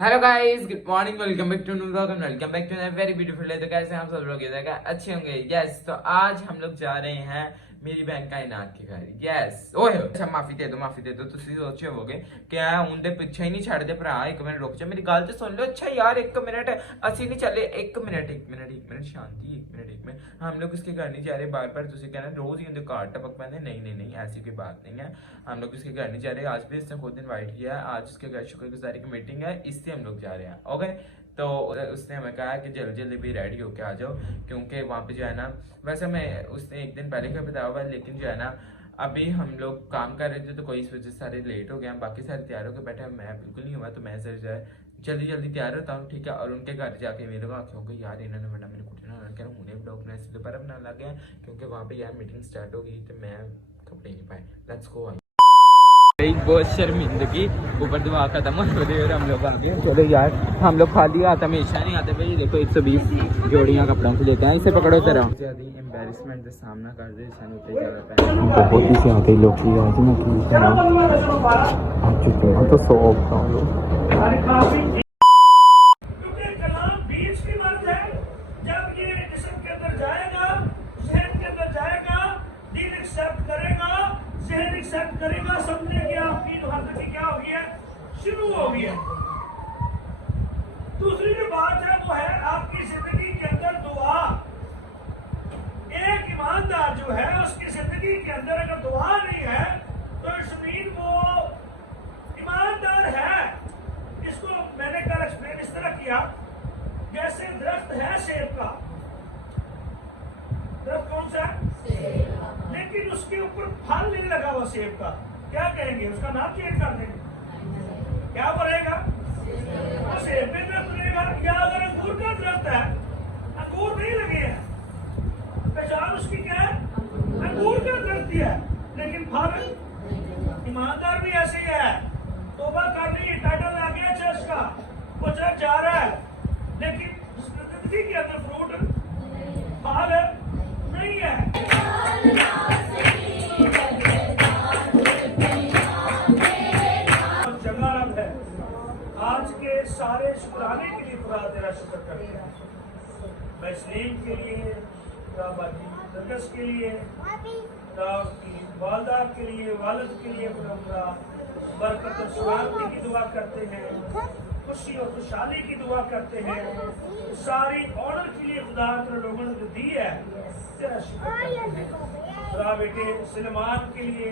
Hello guys, good morning, welcome back to new vlog and welcome back to a very beautiful day. तो कैसे हैं आप सब लोग? ये अच्छे होंगे। यस, तो आज हम लोग जा रहे हैं मेरी बहन कायनात के घर। यस, ओए अच्छा माफी दे दो। ਤੁਸੀਂ सोचे होगे कि उनके पीछे ही नहीं छड़ते भरा। एक मिनट रुक जा, मेरी गल तो सुन लो। अच्छा यार एक मिनट, असि नहीं चले। एक मिनट शांति। एक मिनट हम लोग उसके घर नहीं जा रहे। बार बार तुझे कहना रोज ही उनके कार टपक पैंदे। नहीं, ऐसी कोई बात नहीं है। हम लोग उसके घर नहीं जा रहे। आज भी इसने खुद इनवाइट किया है। आज उसके घर शुक्रगुजारी की मीटिंग है, इससे हम लोग जा रहे हैं। ओके, तो उसने हमें कहा कि जल्दी जल्दी भी रेडी होके आ जाओ, क्योंकि वहाँ पे जो है ना, वैसे मैं उसने एक दिन पहले का बताया हुआ है, लेकिन जो है ना अभी हम लोग काम कर रहे थे तो कोई इस वजह से सारे लेट हो गए हैं। बाकी सारे तैयार होकर बैठे हैं, मैं बिल्कुल नहीं हुआ। तो मैं सर जो है जल्दी जल्दी तैयार होता हूँ, ठीक है। और उनके घर जाके मेरे को आँखें हो गई यार, इन्होंने बना मेरे कुछ ना कह रहा हूँ उन्हें ब्लॉग बनाए दोबारा बना लग गया, क्योंकि वहाँ पे यार मीटिंग स्टार्ट हो गई तो मैं कपड़े नहीं पाए। Let's go. बहुत शर्मिंदगी, ऊपर दुआ खत्म हो रही है और हम लोग आ गए। चलो यार, हम लोग खाली हाथ हमेशा नहीं आते भाई। देखो 120 जोड़ियां कपड़ों से लेते हैं। इसे पकड़ो तरह ज्यादा एम्बेरसमेंट का सामना कर दे बहुत ही से आते लोग आज मैं आ चुके हैं तो सो एक्सेप्ट करेगा, समझने की आपकी हरकत क्या होगी है, शुरू होगी है। दूसरी जो बात है वो है आपकी जिंदगी के अंदर दुआ। एक ईमानदार जो है उसकी जिंदगी के अंदर अगर दुआ नहीं है तो इस वो ईमानदार है। इसको मैंने कल एक्सप्लेन इस तरह किया, जैसे दरख्त है सेब का। दरख्त कौन सा है? लेकिन उसके ऊपर फल नहीं लगा हुआ सेब का, क्या कहेंगे? उसका नाम चेंज कर देंगे, क्या बोलेगा? सेब में दरख्त रहेगा। या अगर अंगूर का दरख्त है, अंगूर नहीं लगे हैं, पहचान उसकी क्या है? अंगूर का दरख्त ही है, लेकिन फल। ईमानदार भी ऐसे ही है। तौबा कर ली, टाइटल आ गया चर्च का, वो चर्च जा रहा है, लेकिन जिंदगी के अंदर फ्रूट फल नहीं है। आज के सारे शुक्राने के लिए खुदा तेरा शुक्र करते हैं। मैं स्नेम के लिए, दरगस के लिए, वालदा के लिए, वालिद के लिए खुदा बरकत और सलामती की दुआ करते हैं, खुशी और खुशहाली की दुआ करते हैं। सारी ऑर्डर के लिए खुदा तेरे लोगों ने जो दी है तेरा शुक्र करते हैं। खुदा बेटे सलमान के लिए,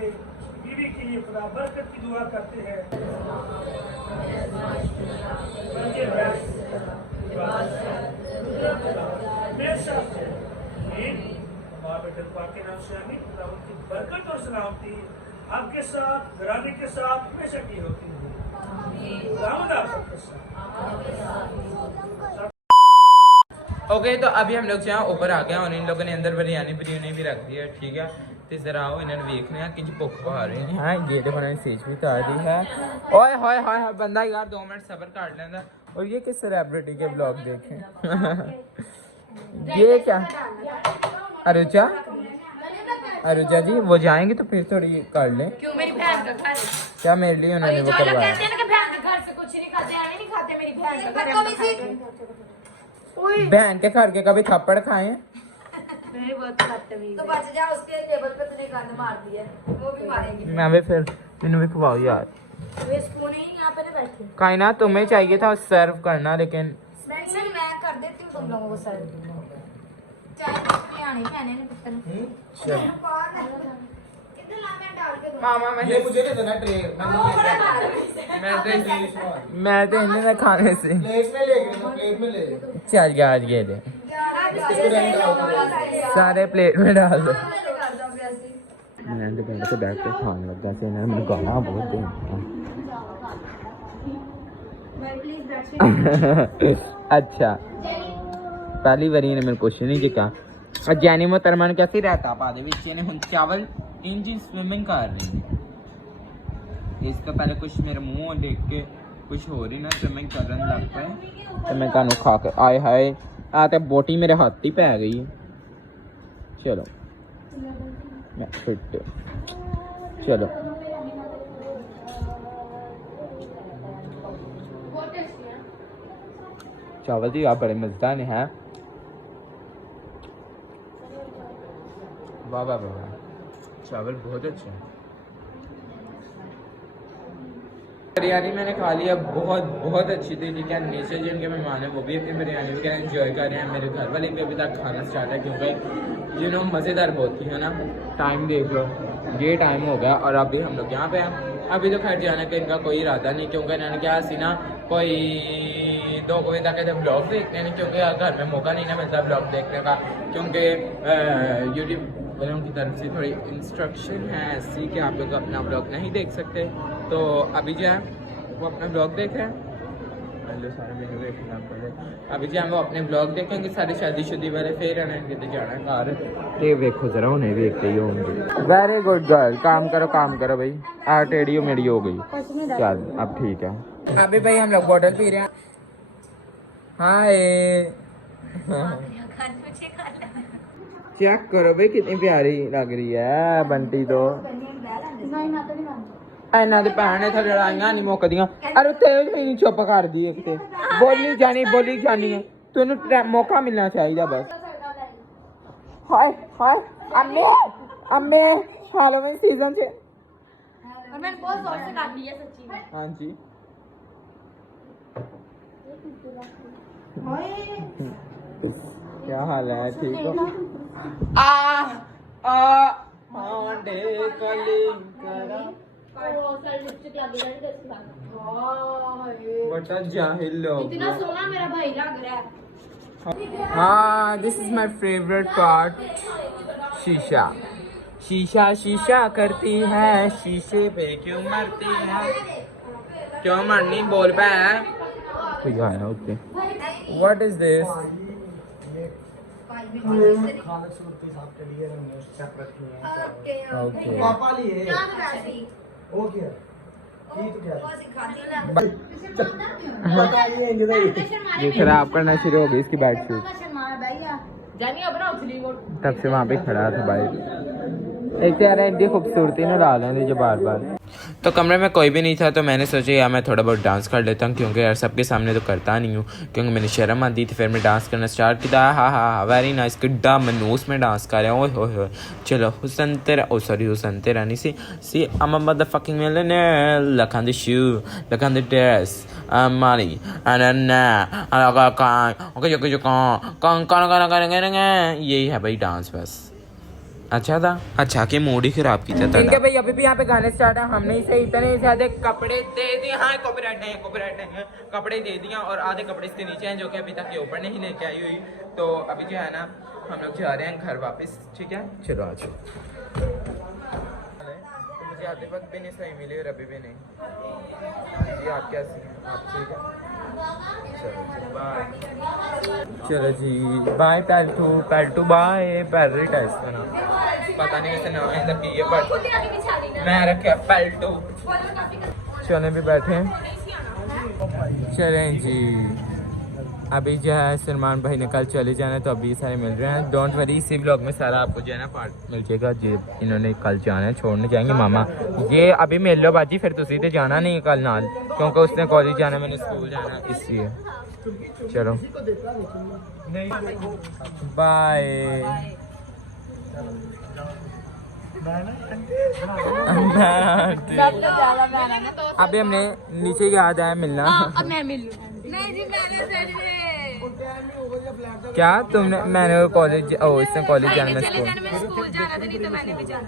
बीवी के लिए खुदा बरकत की दुआ करते हैं। उनकी बरकत और सलामती आपके साथ, घराने के साथ हमेशा की होती है। ओके, तो अभी हम लोग यहाँ ऊपर आ गए और इन लोगों ने अंदर बिरयानी भी रख दी है, ठीक है। तो जरा आओ इन्होंने देखने हैं कि भुख आ रही है। ये देखो इन्होंने सीज भी उतार दी है। ओए हाय हाय बंदा यार 2 मिनट सब्र काट लेना। और ये किस सेलिब्रिटी के ब्लॉग देखें। ये क्या अरुजा जी वो जाएंगे तो फिर थोड़ी कर लें। क्यों? मेरी बहन का घर क्या मेरे लिए उन्होंने वो करवाया? कहते हैं ना कि बहन के घर से कुछ नहीं खाते, आने नहीं खाते। मेरी बहन का घर बहन के घर के कभी थप्पड़ खाए? तो बच जा, उसके टेबल पे तूने गंद मार दी है, वो भी मारेंगे। मैं भी फिर मैंने भी खवाओ यार। वे स्पून ही यहाँ पे ना बैठे। कायनात तुम्हें चाहिए था सर्व करना, लेकिन मैं कर देती हूँ तुम लोगों को सर्व। चाय पत्ती आनी कहने ने पुत्र मामा ये मुझे दे देना ट्रे। मैं तो इन्हें खाने से प्लेट में ले गए, प्लेट में ले। चल यार ये दे, सारे प्लेट में डाल दो। मैं दुकान पे बैठ के खाने लगा से मैंने गाना बहुत अच्छा पहली बारी ने मेरे क्वेश्चन नहीं किया। और जैनी मोहतरमा कैसी रहता पा दे विच ने हुन चावल इंजी स्विमिंग कर रही है। इसका पहले कुछ मेरे मुंह देख के कुछ हो रही ना स्विमिंग करने लग पे, तो मैं कानू खा के आए हाय आ तो बोटी मेरे हाथ ही पै गई है। चलो मैं फिट, चलो चावल भी आप बड़े मजेदार हैं। वाह वाह वाह, चावल बहुत अच्छे हैं। बिरयानी मैंने खा लिया, बहुत बहुत अच्छी थी। ठीक है, नीचे जिनके मेहमान हैं वो भी अपनी बिरयानी वगैरह एंजॉय कर रहे हैं। मेरे घर वाले भी अभी तक खाना स्टार्ट है, क्योंकि यू नो मज़ेदार बहुत थी, है ना। टाइम देख लो, ये टाइम हो गया और अभी हम लोग यहाँ पे हैं। अभी तो खैर जाने का इनका कोई इरादा नहीं, क्योंकि इन्होंने क्या सी ना कोई 2 बजे तक इधर ब्लॉग देखते हैं, क्योंकि घर में मौका नहीं ना मिलता ब्लॉग देखने का, क्योंकि यूट्यूब वालों की तरफ से थोड़ी इंस्ट्रक्शन है ऐसी कि आप लोग अपना ब्लॉग नहीं देख सकते। तो अभी जो है वो अपना ब्लॉग देख रहे हैं, सारे वीडियो देखना पड़े। अभी जो है वो अपने ब्लॉग देखेंगे, सारे शादीशुदी वाले, फिर इन्हें कितने जाना घर। ये देखो जरा, उन्हें देखते ही होंगे। वेरी गुड गर्ल, काम करो भाई। टेढ़ी मेरी हो गई, चल अब ठीक है। अभी भाई हम लोग बॉटल पी रहे हैं। हाय, चेक करो भाई कितनी प्यारी लग रही है बंटी तो। ਇਹਨਾਂ ਦੇ ਭੈਣ ਇੱਥੇ ਲੜਾਈਆਂ ਨਹੀਂ ਮੁੱਕਦੀਆਂ। ਅਰੇ ਤੇਜ ਵੀ ਨਹੀਂ ਚੁੱਪ ਕਰਦੀ, ਇੱਕ ਤੇ ਬੋਲੀ ਜਾਣੀ ਹੈ। ਤੈਨੂੰ ਮੌਕਾ ਮਿਲਣਾ ਚਾਹੀਦਾ ਬਸ। ਹਾਏ ਅੰਮੇ ਹੈਲੋਵੀਨ ਸੀਜ਼ਨ 'ਚ और मैंने बहुत जोर से काट लिया सच्ची में। हाँ जी, क्या हाल है? ठीक हो? बड़ा जाहिल लोग। इतना सोना मेरा भाई लग रहा है। हाँ, this is my favourite part. शीशा करती है, शीशे पे क्यों मरती है? क्यों मरनी बोल पे है? What is this? Okay. पापा लिए हो गया ये खराब करना शुरू हो गई इसकी बेडशीट। तब से वहाँ पे खड़ा था भाई। एक यार इतनी खूबसूरती ना डाल रहे जो बार बार। तो कमरे में कोई भी नहीं था, तो मैंने सोचा यार मैं थोड़ा बहुत डांस कर लेता हूँ, क्योंकि यार सबके सामने तो करता नहीं हूँ, क्योंकि मैंने शर्म आती थी। फिर मैं डांस करना स्टार्ट किया। हाँ वेरी नाइस, किड्डा मनूस में डांस कर रहे हैं। ओह चलो हुसन तेरा नहीं सी I'm a motherfucking millionaire. Look on the shoe, look on the dress, money and यही है भाई डांस बस। अच्छा था, अच्छा के मूड ही खराब किया था इनके भाई। अभी भी यहाँ पे गाने स्टार्ट है, हमने इसे इतने ज्यादा कपड़े दे दिए। हाँ कॉपीराइट नहीं है, कपड़े दे दिया और आधे कपड़े इसके नीचे हैं, जो कि अभी तक ये ऊपर नहीं लेके आई हुई। तो अभी जो है ना हम लोग जा रहे हैं घर वापस। ठीक है चलो आ जाओ। मुझे आते वक्त भी नहीं सही मिली और अभी भी नहीं। जी आप कैसी हैं? आप ठीक है? चलो बाय। चलो जी बाय पेल्टू बाय। पैरेट है इसका नाम, पता नहीं कैसे नाम है की है, बट मैं रखे पेल्टू। चले भी बैठे हैं, चलें जी। अभी जो है सलमान भाई ने कल चले जाना, तो अभी सारे मिल रहे हैं। डोंट वरी, इसी ब्लॉग में सारा आपको जो है ना पार्ट मिल जाएगा। जो इन्होंने कल जाना है, छोड़ने जाएंगे मामा। ये अभी मिल लो बाजी, फिर तुसी तो जाना नहीं कल नाल, क्योंकि उसने कॉलेज जाना, मैंने स्कूल जाना, इसलिए। चलो बाय। अभी हमने नीचे याद आया मिलना। अब मैं मिलूं। नहीं जी मैंने क्या तुमने? मैंने कॉलेज इसने कॉलेज जाना, मैं स्कूल जाना था, नहीं तो मैंने भी जाना।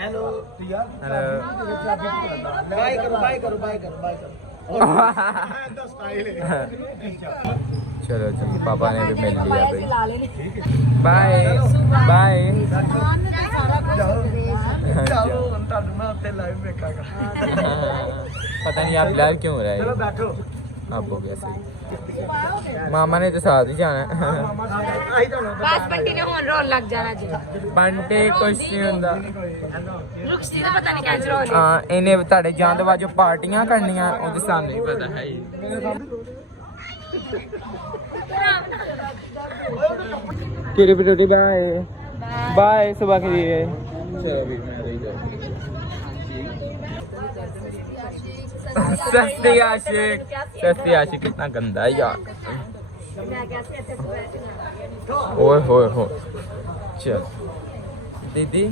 हेलो प्रिया, बाय करो। चलो जी, पापा ने भी मिल लिया भाई। बाय। पता नहीं आप लाल क्यों हो रहा है? बैठो। आप हो गया सही। मामा ने तो साथ ही जाना है। बस बंटी ने होन रोल लग जाना जी। बंटे कुछ नहीं हुंदा। रुकसी तो पता नहीं कैसे रोल। हाँ इन्हें ਤੁਹਾਡੇ ਜਾਣ ਤੋਂ ਬਾਅਦ ਜੋ ਪਾਰਟੀਆਂ ਕਰਨੀਆਂ ਉਹਦੇ ਸਾਹਮਣੇ ਹੀ ਪਤਾ ਹੈ ਹੀ। तेरी बेटी बाय बाय। सुबह के लिए चलो अभी मैं रही जाऊँ। सस्ती आशिक कितना गंदा है यार। ओए होए हो। चल दीदी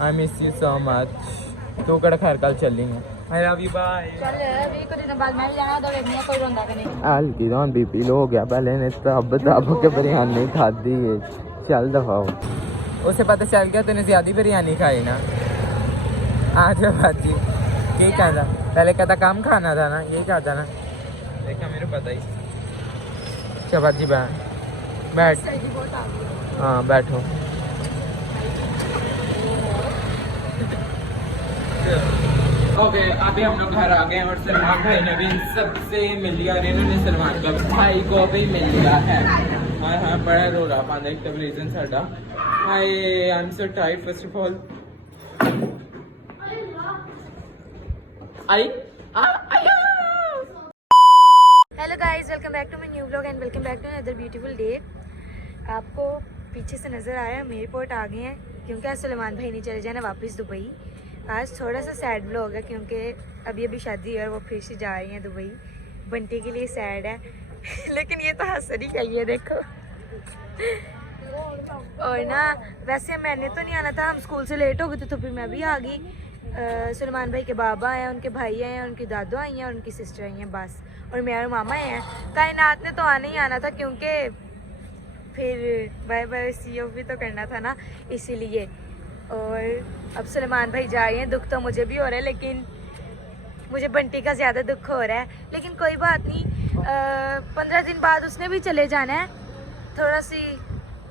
I miss you so much. तू कड़ा खैर कल चलेंगे। I love you bye. चल अभी कुछ दिन बाद मैं जाना तो देखने कोई रोंदा कि नहीं। हल्की तो बीपी लो हो गया पहले ने तब के बिरयानी खाधी है। चल दफाओ। उसे पता चल गया तूने ज्यादा बिरयानी खाई ना। आज बाजी यही कहता पहले कहता कम खाना था ना यही कहता ना। देखा मेरे पता ही। शाबाजी बैठ। हाँ बैठो। ओके अभी हम लोग घर आ गए और सलमान भाई ने भी सबसे मिल लिया। इन्होंने सलमान का भाई को भी मिल लिया है। हाँ हाँ बड़ा रोला पांदा एक तब रीजन साडा। I am so tight first of all. Hello guys welcome back to my new vlog and welcome back to another beautiful day. आपको पीछे से नज़र आया हम एयरपोर्ट आ गए हैं क्योंकि आज सलमान भाई नहीं चले जाना वापस दुबई। आज थोड़ा सा सैड व्लॉग है क्योंकि अभी अभी शादी है और वो फिर से जा रही हैं दुबई। बंटी के लिए सैड है लेकिन ये तो हंस रही है ये देखो। और ना वैसे मैंने तो नहीं आना था, हम स्कूल से लेट हो गए थे तो फिर मैं भी आ गई। सलमान भाई के बाबा हैं, उनके भाई हैं, उनकी दादू आई हैं और उनकी सिस्टर आई हैं बस। और मेरे मामा हैं। कायनात ने तो आना ही आना था क्योंकि फिर बाय बाय सी भी तो करना था ना इसीलिए। और अब सलमान भाई जा रहे हैं, दुख तो मुझे भी हो रहा है लेकिन मुझे बंटी का ज़्यादा दुख हो रहा है। लेकिन कोई बात नहीं, 15 दिन बाद उसने भी चले जाना है। थोड़ा सी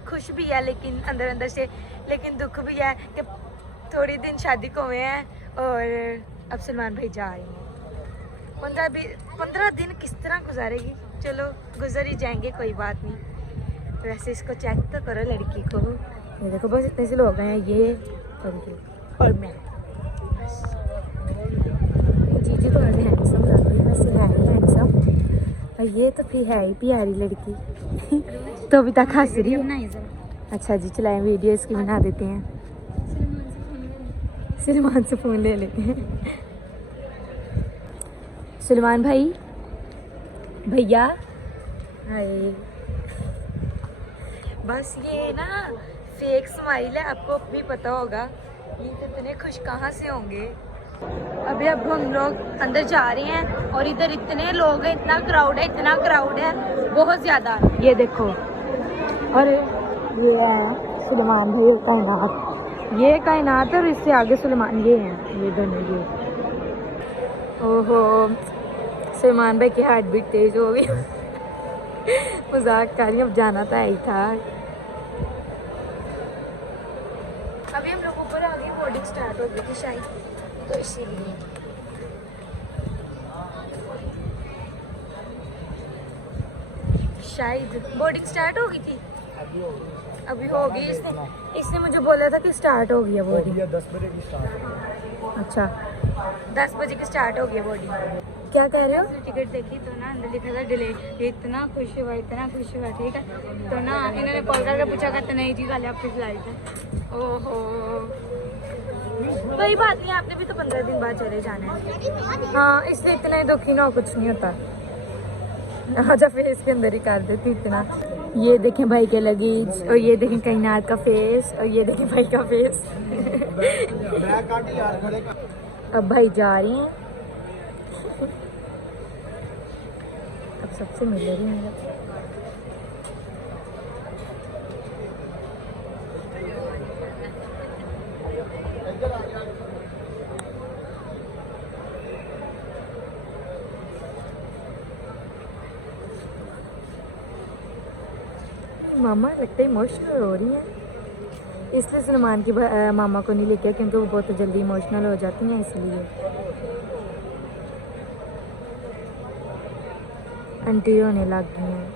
खुश भी है लेकिन अंदर अंदर से, लेकिन दुख भी है कि थोड़ी दिन शादी को हुए हैं और अब सलमान भाई जा रहे हैं। 15 दिन किस तरह गुजारेगी, चलो गुजर ही जाएंगे कोई बात नहीं। वैसे इसको चेक तो करो लड़की को, ये देखो बस इतने से लोग हैं ये और मैं। जीजी तो हैंडसम लग रही है, वैसे है ही हैंडसम और ये तो फिर है ही प्यारी लड़की तो अभी तक हंस रही है। अच्छा जी चलाएं वीडियो इसकी बना देते हैं। सलमान से फ़ोन ले लेते हैं। सलमान भाई भैया हाय। बस ये ना फेक स्माइल है, आपको भी पता होगा। ये इतने खुश कहाँ से होंगे। अभी अब हम लोग अंदर जा रहे हैं और इधर इतने लोग हैं, इतना क्राउड है बहुत ज़्यादा। ये देखो और ये है सलमान भाई कायनात, ये कायनात और इससे आगे सलमान ये हैं, ये दोनों ये। ओहो सलमान भाई की हार्ट बीट तेज हो गई मजाक कर रही, अब जाना तो ही था। अभी हम लोग ऊपर आ गए, बोर्डिंग स्टार्ट हो गई थी शायद तो इसीलिए। शायद बोर्डिंग स्टार्ट हो गई थी, अभी हो गई। इसने मुझे बोला था कि स्टार्ट हो गई है बोर्डिंग। 10 बजे की स्टार्ट। अच्छा 10 बजे की स्टार्ट हो गई है बोर्डिंग। क्या कह रहे हो? टिकट देखी तो ना अंदर लिखा था डिले। इतना खुश हुआ ठीक है। तो ना इन्होंने कॉल करके पूछा करते नहीं जी कल आपकी फ्लाइट है। ओहो कोई बात नहीं, आपने भी तो 15 दिन बाद चले जाना है। हाँ इसलिए इतना ही दुखी ना हो, कुछ नहीं होता। आजा फेस के अंदर ही कर देती इतना। ये देखें भाई के लगेज और ये देखें कायनात का फेस और ये देखें भाई का फेस अब भाई जा रही हैं, अब सबसे मिल रही हैं। मामा लगता है इमोशनल हो रही हैं, इसलिए सलमान की मामा को नहीं लेके क्योंकि वो बहुत जल्दी इमोशनल हो जाती हैं इसलिए। आंटी होने लग गई हैं।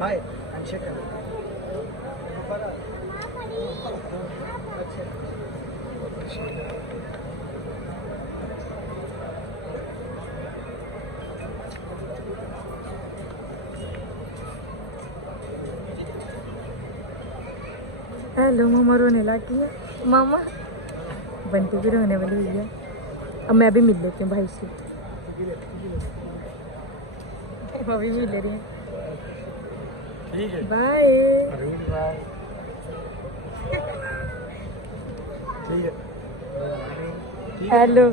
हाय अच्छे कर हेलो मामा रोने लगी है। मामा बंटी भी रोने वाली हुई है। अब मैं भी मिल लेती हूँ भाई से। वो भी मिल रही है। ठीक है बाय। बाय ठीक है हेलो।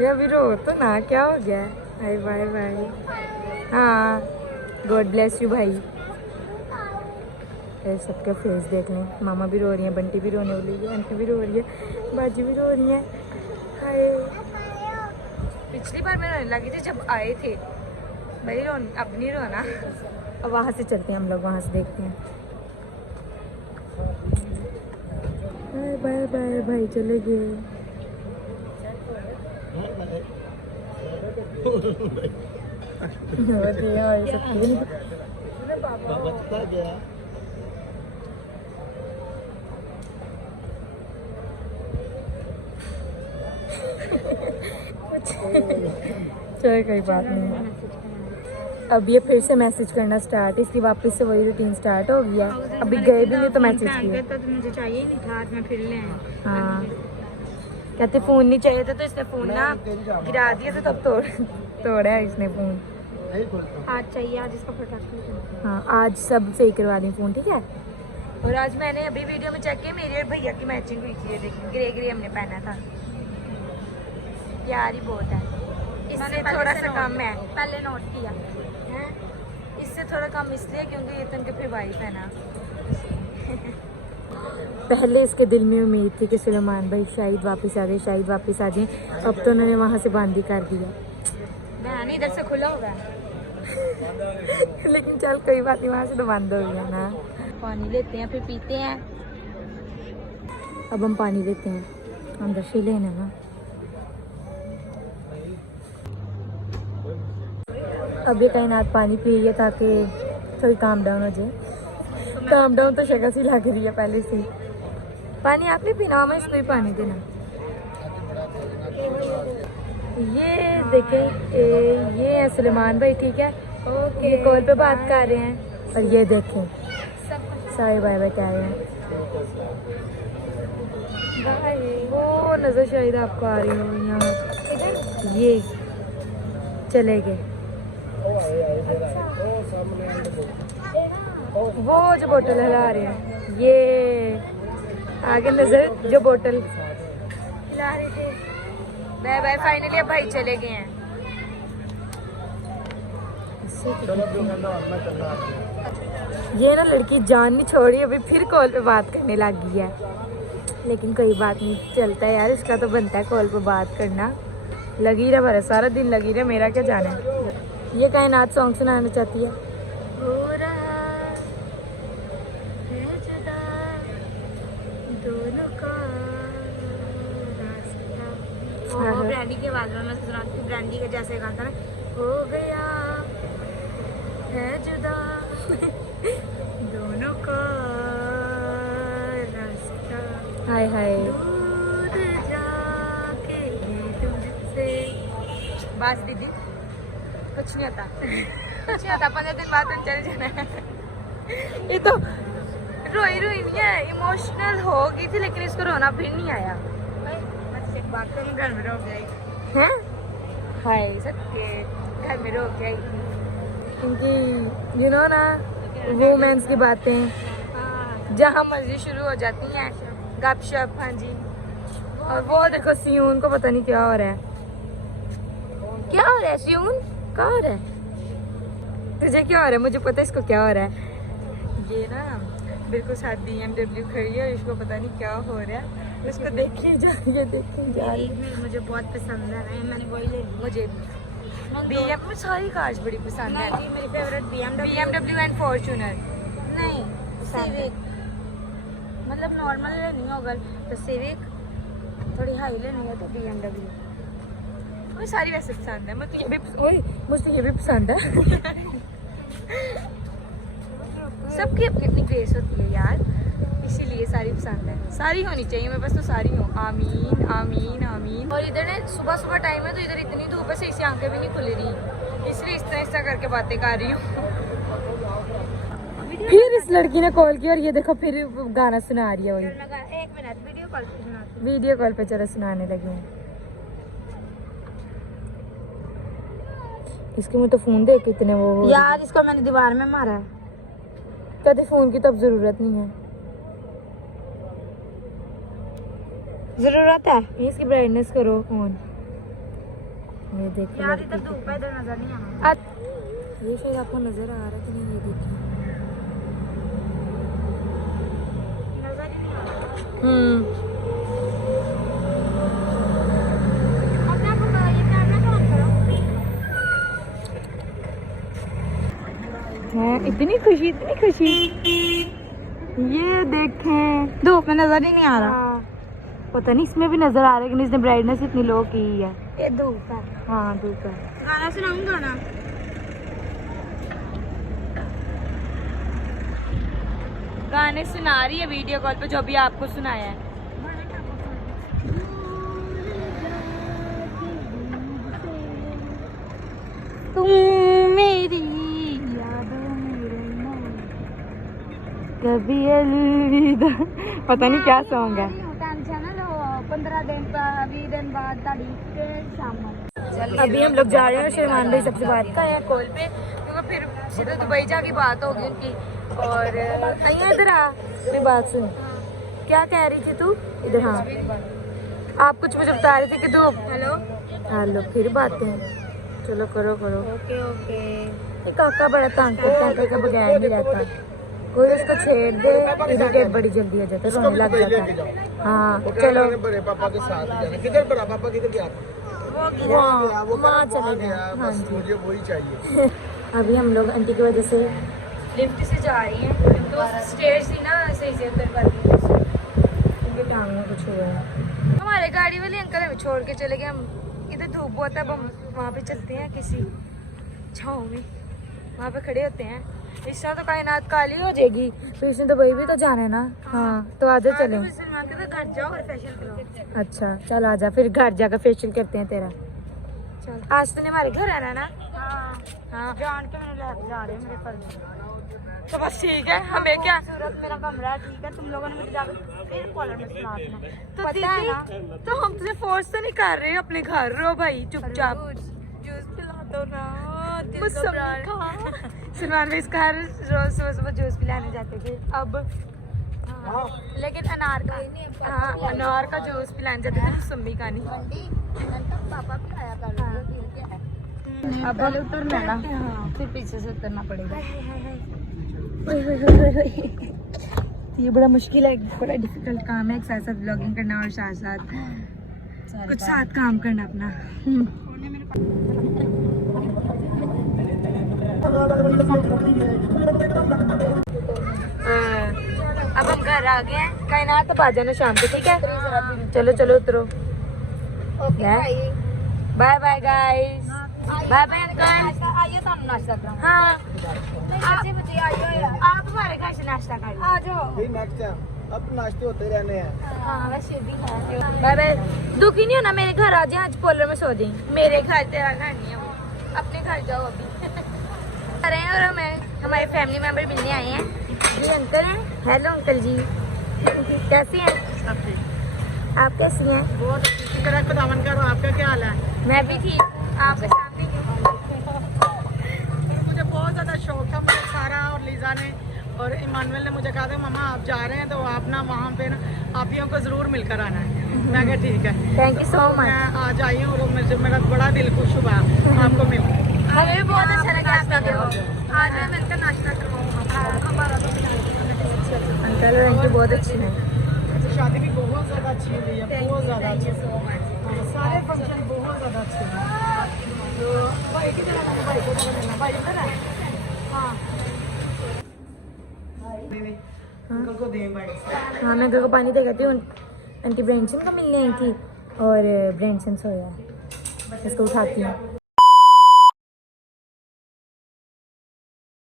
ये अभी रो तो ना, क्या हो गया? Bye bye bye. हाँ गॉड ब्लेस यू भाई। फिर सबके फेस देख लें। मामा भी रो रही है, बंटी भी रोने वाली है, आंटी भी रो रही है, बाजी भी रो रही है। हाय पिछली बार मैं रोने लगी थी जब आए थे। भाई अब नहीं रोना। अब वहाँ से चलते हैं हम लोग, वहाँ से देखते हैं। बाय बाय बाय भाई चले गए। बता गया चलो कोई बात नहीं। अब ये फिर से मैसेज करना स्टार्ट, इसकी वापस से वही रूटीन स्टार्ट हो गया। अभी गए भी नहीं तो मैसेज किया। तो मुझे चाहिए नहीं था, आज मैं फिर ले आया। हाँ कहते फ़ोन नहीं चाहिए था तो इसने फ़ोन ना गिरा दिया था, तब तोड़ा है इसने फ़ोन। आज चाहिए, आज इसका प्रोटेक्ट। हाँ आज सब सही करवा दी फ़ोन, ठीक है। और आज मैंने अभी वीडियो में चेक किया, मेरी और भैया की मैचिंग हुई थी। ये देखिए ग्रे ग्रे हमने पहना था। प्यार ही बहुत है। इससे थोड़ा सा कम है, पहले नोट किया। हैं? इससे थोड़ा कम इसलिए क्योंकि ये तो उनके फिर वाइफ है ना। पहले इसके दिल में उम्मीद थी कि सुलेमान भाई शायद वापस आ गए, शायद वापस आ जाए। अब तो उन्होंने वहाँ से बंद ही कर दिया। बहन इधर से खुला होगा। लेकिन चल कोई बात नहीं, वहाँ से तो बंद हो गया ना। पानी लेते हैं फिर पीते हैं। अब हम पानी लेते हैं, अंदर से लेना ना। अब ये कायनात पानी पी रही है ताकि थोड़ी काम डाउन हो जाए। काम डाउन तो शक्ल सी लग रही है पहले से। पानी आपने पीना, हमें इसको ही पानी देना। ये देखें ये है सुलेमान भाई, ठीक है। ये कॉल पे बात कर रहे हैं। और ये देखें सारे बाय बाय कह रहे हैं। वो नजर शायद आपको आ रही हो यहाँ, ये चले गए। वो जो बोतल हिला रहे हैं, ये आगे नजर जो बोतल हिला रहे थे। बाय बाय फाइनली अब भाई चले गए हैं। ये ना लड़की जान नहीं छोड़ी, अभी फिर कॉल पे बात करने लग गई है। लेकिन कोई बात नहीं, चलता है यार, इसका तो बनता है कॉल पे बात करना। लगी रहा भरा सारा दिन लगी रहा, मेरा क्या जाना है। ये कायनात सॉन्ग सुनाना चाहती है। हो रहा है जुदा दोनों का रास्ता। ब्रांडी के आवाज में मैं सुनाती हूँ, ब्रांडी के जैसे गाता ना। हो गया है जुदा दोनों का रास्ता। हाय हाय दूर जाके तुझसे। बस दीदी कुछ नहीं आता, कुछ नहीं आता। 15 दिन बाद तो चले जाना है। ये तो रोई रोई नहीं है, इमोशनल हो गई थी, लेकिन इसको रोना फिर नहीं आया। बात तो घर में रोक जाएगी। हैं? हाय सत्य घर में रोक जाएगी क्योंकि यू नो ना वुमेन्स की बातें जहाँ मर्जी शुरू हो जाती हैं, गपशप। हाँ जी। और वो देखो सियून को पता नहीं क्या हो रहा है। क्या हो रहा है सियून? क्या हो रहा है तुझे? क्या हो रहा है? मुझे पता है इसको क्या हो रहा है। ये ना बिल्कुल साथ BMW खड़ी है और इसको पता नहीं क्या हो रहा है। इसको देखिए जा रही है, देखिए जा रही है। मुझे बहुत पसंद है, मैंने वही ले ली। मुझे BMW सारी कार्स बड़ी पसंद है। नहीं, मेरी फेवरेट BMW एंड फॉर्च्यूनर। नहीं सिविक, मतलब नॉर्मल लेनी हो अगर तो सिविक, थोड़ी हाई लेनी हो तो BMW। मुझे सारी वैसे पसंद है। मुझे ये भी मुझे ये भी पसंद है। सबकी अपनी अपनी ग्रेस होती है यार, इसीलिए सारी पसंद है। सारी होनी चाहिए मेरे पास तो सारी हो। आमीन आमीन आमीन। और इधर ने सुबह सुबह टाइम है तो इधर इतनी धूप है, सही से आंखें भी नहीं खुल रही, इसलिए इस तरह करके बातें कर रही हूँ। अभी फिर इस लड़की ने कॉल किया और ये देखो फिर गाना सुना रही है वही। एक मिनट वीडियो कॉल पे सुनाती वीडियो कॉल पे चलो सुनाने लगे हैं। इसके मुझे तो फोन देख के इतने वो हूँ। यार इसको मैंने दीवार में मारा है। कहते फोन की तो अब जरूरत नहीं है। जरूरत है इसकी ब्राइटनेस करो फोन। ये देखो यार, इधर धूप है, इधर नजर नहीं आ रहा। ये शायद आपको नजर आ रहा कि नहीं, ये देखिए। नजर ही नहीं आ रहा। अब क्या करो, ये कैमरा तो ऑन करो। है इतनी खुशी। ये देखें, धूप में नजर ही नहीं आ रहा। पता नहीं इसमें भी नजर आ रहा है कि इसने ब्राइटनेस इतनी लो की है। ये धूप है। हाँ धूप है। गाना सुनाऊंगा ना। गाने सुना रही है वीडियो कॉल पे, जो भी आपको सुनाया है। तुम मेरी यादों में कभी अलविदा। पता नहीं क्या सॉन्ग है। टेंशन है लो 15 दिन का 20 दिन बाद तारीख के शाम। अभी हम लोग जा रहे हैं, शर्मान भाई सबसे बात कर रहे हैं कॉल पे, क्योंकि फिर सीधे दुबई जाके बात होगी उनकी। और अय्या इधर आ, मेरी बात सुन। क्या कह रही थी तू? इधर हाँ, आप कुछ मुझे बता रही थी कि तू। हेलो फिर बातें। चलो करो। ओके। ये काका बड़ा तंग करता है, काका बगैर नहीं रहता। कोई उसको छेड़ दे, इरिटेट बड़ी जल्दी हो जाता है, रोने लग जाता है। हाँ चलो। बड़े पापा के साथ जाना। किधर बड़ा पापा किधर गया? वहाँ चले गए। हाँ जी, मुझे वही चाहिए। अभी हम लोग आंटी की वजह से लिफ्ट से जा रही हैं, तो स्टेज थी ना सही से उतर पाती, उनके टांग में कुछ हुआ है। हमारे गाड़ी वाले अंकल हमें छोड़ के चले गए। हम इधर धूप बहुत है, अब हम वहाँ पे चलते हैं किसी छाँव में, वहाँ पे खड़े होते हैं। इस तरह तो कायनात काली हो जाएगी, तो इसने दुबई भी तो जाना है ना। हाँ तो आजा चलें। घर जाओ और फेशियल करो। अच्छा चल आजा, फिर घर जाकर फेशियल करते हैं तेरा। चल आज तूने हमारे घर आना ना। हाँ जान के मैंने ले जा रहे हैं मेरे पर। तो बस ठीक है, हमें क्या। सूरत मेरा कमरा है, ठीक है। तुम लोगों ने मुझे जाकर फिर कॉलर में सुना देना। तो पता है ना। दीदी, तो हम तुझे फोर्स तो नहीं कर रहे, अपने घर रहो भाई चुपचाप। जूस पिला दो ना, दिल बस घबरा रहा सब सलमान भाई इसका हर रोज सुबह सुबह जूस पिलाने जाते थे। अब लेकिन अनार का, हाँ अनार का जूस पिलाने जाते थे, सुम्मी का नहीं। पापा पिलाया कर। अब पहले उतरना है ना, फिर पीछे से उतरना पड़ेगा। ये बड़ा मुश्किल है, बड़ा डिफिकल्ट काम है, एक साथ साथ ब्लॉगिंग करना और साथ साथ कुछ साथ काम करना अपना। अब हम घर आ गए हैं, कायनात तो आ जाना शाम को, ठीक है। चलो चलो उतरो। Bye bye guys, bye bye uncle. आइए तो नाश्ता करो। हाँ मुझे आइए यार, आप हमारे घर से नाश्ता कर लो। आ जाओ। नेक्स्ट टाइम अब नाश्ते होते रहने हैं। हाँ वैसे भी है। Bye bye. दुखी नहीं होना, मेरे घर आ जाए, आज पोलर में सो जाए। मेरे घर तेरा घर नहीं है, वो अपने घर जाओ अभी। आ रहे हैं और हमें हमारे फैमिली मेंबर मिलने आए हैं। ये अंकल हैं। हेलो अंकल जी, कैसी हैं सब ठीक। आप? कैसी हैं? बहुत शुक्र है खुदावन का। आपका क्या हाल है? मैं भी ठीक, आपके सामने मुझे बहुत ज़्यादा शौक था। मुझे सारा और लीजा ने और इमानुअल ने मुझे कहा था मम्मा आप जा रहे हैं तो आप ना वहाँ पे ना आपियों को ज़रूर मिलकर आना है। मैं कहा ठीक है। थैंक यू सो मैं मच। आज आई हूँ और मेरा बड़ा दिल खुश हुआ आपको मिल। हमें भी बहुत अच्छा लगा आपका करवाओ। आज मैं मिलकर नाश्ता करवाऊंगा। अंकल और आंटी बहुत अच्छे हैं। शादी भी बहुत ज़्यादा अच्छी हुई है, बहुत ज़्यादा अच्छी। सारे फंक्शन बहुत ज़्यादा अच्छे हैं। तो भाई की जगह मैंने भाई को मिलना, भाई इधर है। हाँ नहीं अंकल को दें भाई। हाँ मैं अंकल को पानी दे कहती हूँ। आंटी ब्रेंसन को मिलने आई थी और ब्रेंसन सोया है, इसको उठाती हूँ।